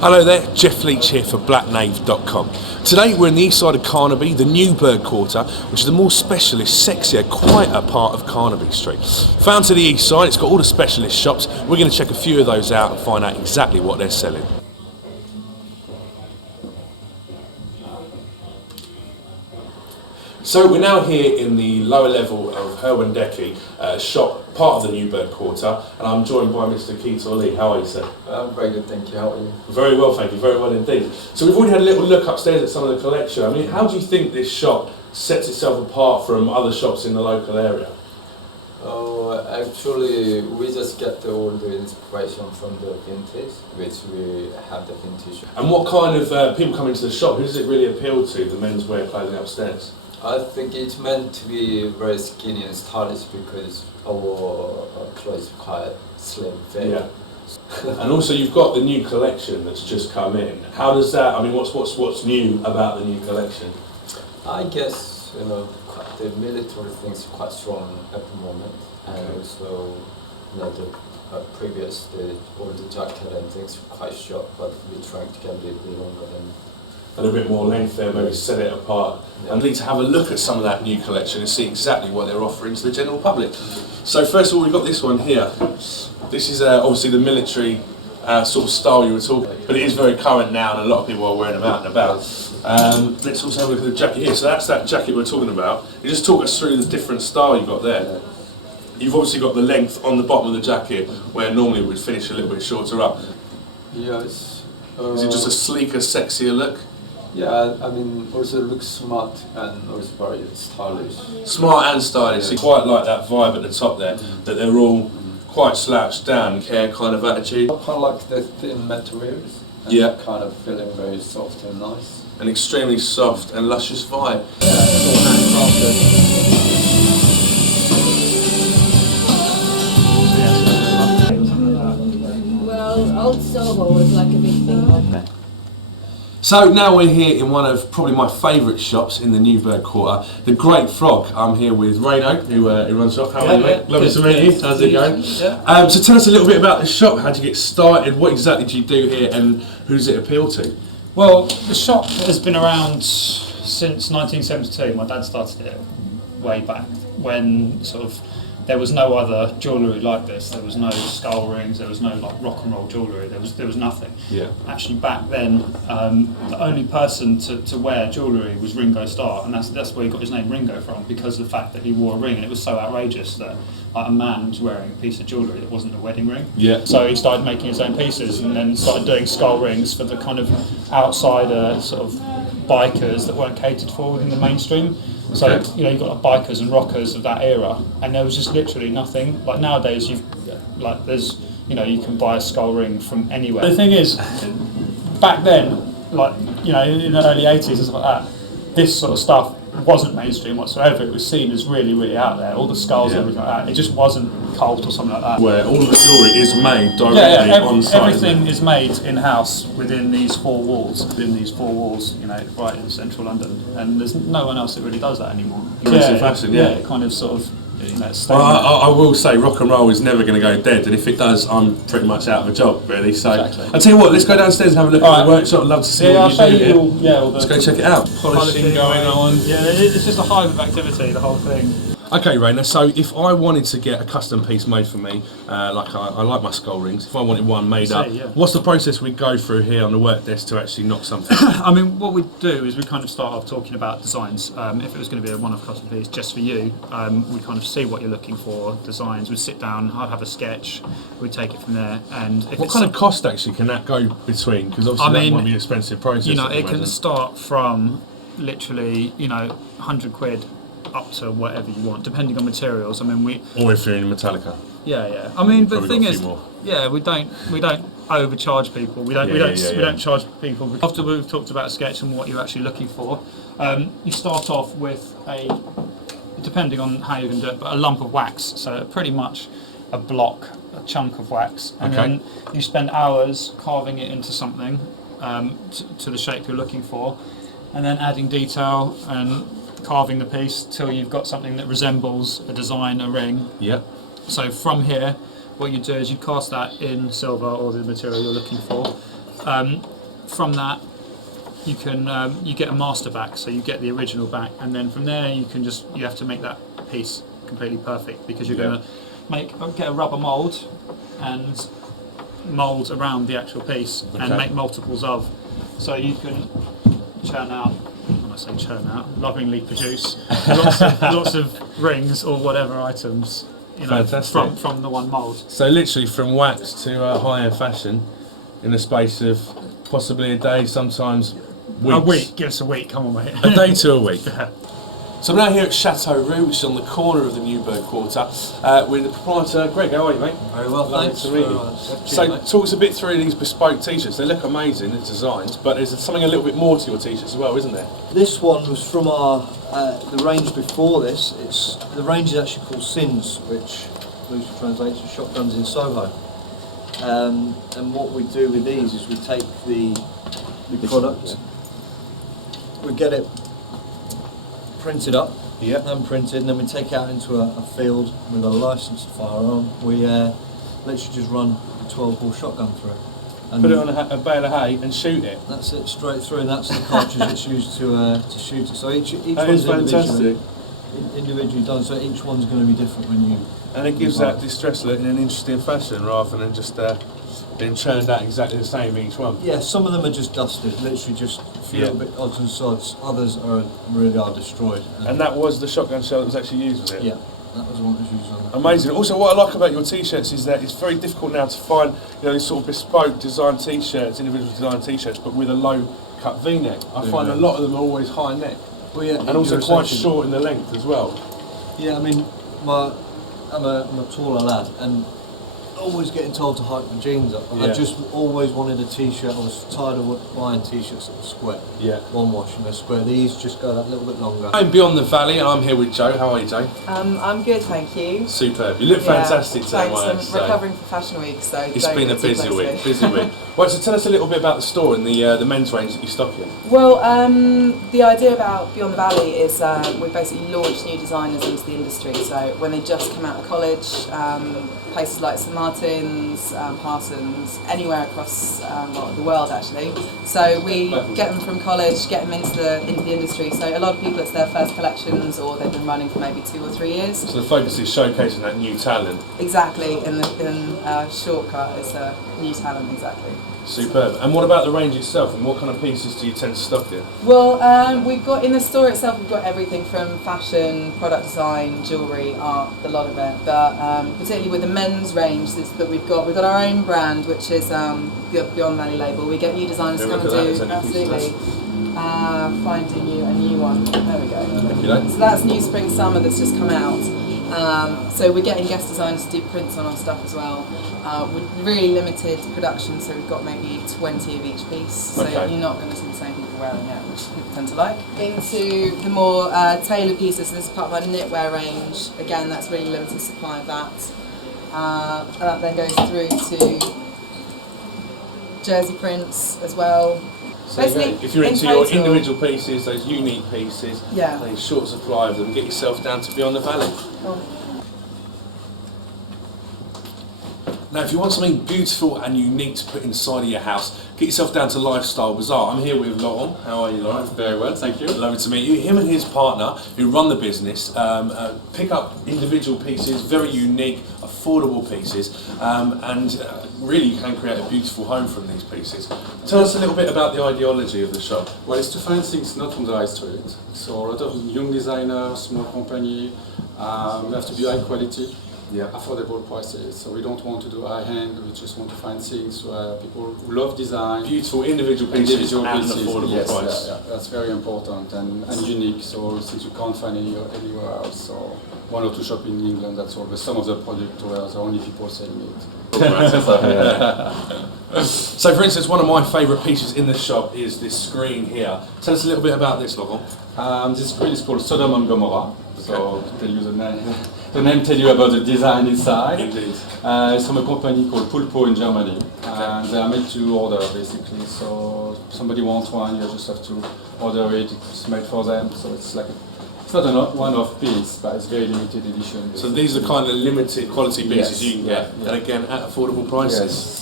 Hello there, Jeff Leach here for blacknave.com. Today we're in the east side of Carnaby, the Newburgh quarter, which is the more specialist, sexier, quieter part of Carnaby Street. Found to the east side, it's got all the specialist shops. We're going to check a few of those out and find out exactly what they're selling. So we're now here in the lower level of Herwindecke shop, part of the Newburgh quarter, and I'm joined by Mr. Keith Lee. How are you, sir? I'm very good, thank you. How are you? Very well, thank you. Very well indeed. So we've already had a little look upstairs at some of the collection. I mean, how do you think this shop sets itself apart from other shops in the local area? Oh, actually, we just get all the inspiration from the vintage, which we have the vintage. And what kind of people come into the shop? Who does it really appeal to, the menswear clothing upstairs? I think it's meant to be very skinny and stylish because our clothes are quite slim fit. Yeah. And also you've got the new collection that's just come in. How does that, I mean, what's new about the new collection? I guess, quite the military things are quite strong at the moment. And also, the previous, all the jacket and things were quite short, but we're trying to get a little bit longer than. And a bit more length there, maybe set it apart. Yeah. And need to have a look at some of that new collection and see exactly what they're offering to the general public. So first of all, we've got this one here. This is obviously the military sort of style you were talking about, but it is very current now and a lot of people are wearing them out and about. Let's also have a look at the jacket here. So that's that jacket we're talking about. You just talk us through the different style you've got there. You've obviously got the length on the bottom of the jacket where normally it would finish a little bit shorter up. Yes. Is it just a sleeker, sexier look? Yeah, I mean, also looks smart and also very stylish. Smart and stylish. So you quite like that vibe at the top there, that they're all quite slouched down, care kind of attitude. I kind of like the thin materials. And yeah. Kind of feeling very soft and nice. An extremely soft and luscious vibe. Yeah, it's all handcrafted. Well, old Soho was like a big thing. Okay. So now we're here in one of probably my favourite shops in the Newburgh quarter, the Great Frog. I'm here with Rayno, who runs the shop. How are you, mate? Lovely to meet you. How's it going? Yeah. So tell us a little bit about the shop. How did you get started? What exactly do you do here, and who does it appeal to? Well, the shop has been around since 1972. My dad started it way back when sort of there was no other jewellery like this. There was no skull rings. There was no like rock and roll jewellery. There was nothing. Yeah. Actually, back then, the only person to wear jewellery was Ringo Starr, and that's where he got his name Ringo from, because of the fact that he wore a ring, and it was so outrageous that like, a man was wearing a piece of jewellery that wasn't a wedding ring. Yeah. So he started making his own pieces, and then started doing skull rings for the kind of outsider sort of bikers that weren't catered for within the mainstream. So you've got like bikers and rockers of that era, and there was just literally nothing. Like nowadays, you can buy a skull ring from anywhere. The thing is, back then, like in the early 80s and stuff like that, this sort of stuff wasn't mainstream whatsoever. It was seen as really, really out there. All the skulls and everything like that. It just wasn't cult or something like that. Where all the jewellery is made directly on site. Everything is made in-house within these four walls. Right in central London. And there's no one else that really does that anymore. Fashion, yeah, kind of sort of. Well, I will say rock and roll is never going to go dead, and if it does, I'm pretty much out of a job, really. So exactly. I'll tell you what, let's go downstairs and have a look at the workshop. I'd love to see what you do here. Let's go check it out. Polishing going on. Yeah, it's just a hive of activity, the whole thing. Okay, Raina, so if I wanted to get a custom piece made for me, like I like my skull rings, if I wanted one made up, what's the process we go through here on the work desk to actually knock something? I mean, what we do is we kind of start off talking about designs. If it was going to be a one-off custom piece just for you, we kind of see what you're looking for, designs, we'd sit down, I'd have a sketch, we'd take it from there. And if what kind of cost actually can that go between? Because obviously that might be an expensive process. It can start from literally, 100 quid up to whatever you want, depending on materials. I mean, or if you're in Metallica. Yeah. I mean, but the thing is, we don't overcharge people. We don't charge people. After we've talked about a sketch and what you're actually looking for, you start off with depending on how you're going to do it, but a lump of wax. So pretty much a chunk of wax, and then you spend hours carving it into something to the shape you're looking for, and then adding detail and carving the piece till you've got something that resembles a design, a ring. Yep. So from here, what you do is you cast that in silver or the material you're looking for, From that, you can you get a master back, so you get the original back, and then from there you have to make that piece completely perfect, because you're going to get a rubber mould and mould around the actual piece and make multiples of, so you can churn out. When I say churn out, lovingly produce lots of rings or whatever items, from the one mould. So literally from wax to high-end fashion in the space of possibly a day, sometimes weeks. A week, give us a week, come on mate. A day to a week. So I'm now here at Chateau Roux, which is on the corner of the Newburgh quarter, with the proprietor, Greg. How are you, mate? Very well, thanks. To meet you. So talk us a bit through these bespoke t-shirts. They look amazing, the designs, but there's something a little bit more to your t-shirts as well, isn't there? This one was from our the range before this. The range is actually called Sins, which loosely translates to shotguns in Soho. And what we do with these is we take the product, we get it printed up, hand printed, and then we take it out into a field with a licensed firearm. We literally just run a 12-bore shotgun through it. And put it on a bale of hay and shoot it. That's it, straight through, and that's the cartridge that's used to shoot it. So each That one's is fantastic. individually done, so each one's going to be different when you... And it gives that distress look in an interesting fashion, rather than just being churned out exactly the same each one. Yeah, some of them are just dusted, literally just a few little bit odds and sods. Others really are destroyed. And that was the shotgun shell that was actually used with it? Yeah, that was the one that was used on that. Amazing. Also, what I like about your t-shirts is that it's very difficult now to find, these sort of bespoke design t-shirts, individual design t-shirts, but with a low cut V-neck. I find a lot of them are always high neck. Well, yeah, and also quite short in the length as well. Yeah, I mean, I'm a taller lad, and always getting told to hike the jeans up. I just always wanted a t-shirt. I was tired of buying t-shirts that were square. Yeah. One wash and they're square. These just go that little bit longer. I'm Beyond the Valley, and I'm here with Joe. How are you, Joe? I'm good, thank you. Superb. You look fantastic today, Thanks, I'm recovering from Fashion Week, so it's been a busy week. Right, so tell us a little bit about the store and the men's range that you stock in. Well, the idea about Beyond the Valley is we basically launch new designers into the industry. So when they just come out of college, places like St Martin's, Parsons, anywhere across the world actually. So we get them from college, get them into the industry. So a lot of people, it's their first collections, or they've been running for maybe 2 or 3 years. So the focus is showcasing that new talent. Exactly, in Shortcut is new talent, exactly. Superb. And what about the range itself, and what kind of pieces do you tend to stock in? Well, we've got, in the store itself, we've got everything from fashion, product design, jewellery, art, a lot of it. But particularly with the men's range that we've got our own brand, which is the Beyond Valley label. We get new designers to come and do, absolutely. Finding you a new one. There we go. Thank you, so that's new spring summer that's just come out. So we're getting guest designers to do prints on our stuff as well. We're really limited production, so we've got maybe 20 of each piece. So you're not going to see the same people wearing it, which people tend to like. Into the more tailored pieces, so this is part of our knitwear range. Again, that's really limited supply of that. And that then goes through to jersey prints as well. So if you're into your individual pieces, those unique pieces, a short supply of them, get yourself down to Beyond the Valley. Now, if you want something beautiful and unique to put inside of your house, get yourself down to Lifestyle Bazaar. I'm here with Laurent. How are you, Laurent? Very well, thank you. Lovely to meet you. Him and his partner, who run the business, pick up individual pieces, very unique, affordable pieces, and really you can create a beautiful home from these pieces. Tell us a little bit about the ideology of the shop. Well, it's to find things not from the high street. So a lot of young designers, small company, we have to be high quality. Affordable prices. So we don't want to do high end. We just want to find things where people who love design, beautiful individual pieces, and affordable price. Yeah, that's very important and unique. So things you can't find anywhere else. So 1 or 2 shops in England. That's all. But some of the product where the only people selling it. So, for instance, one of my favourite pieces in the shop is this screen here. Tell us a little bit about this, Laurent. This screen is called Sodom and Gomorrah. So to tell you the name. The name tells you about the design inside. Indeed. It's from a company called Pulpo in Germany, and they are made to order basically. So if somebody wants one, you just have to order it. It's made for them, so it's like it's not a one-off piece, but it's very limited edition. Basically. So these are kind of limited quality pieces you can get, and again at affordable prices. Yes.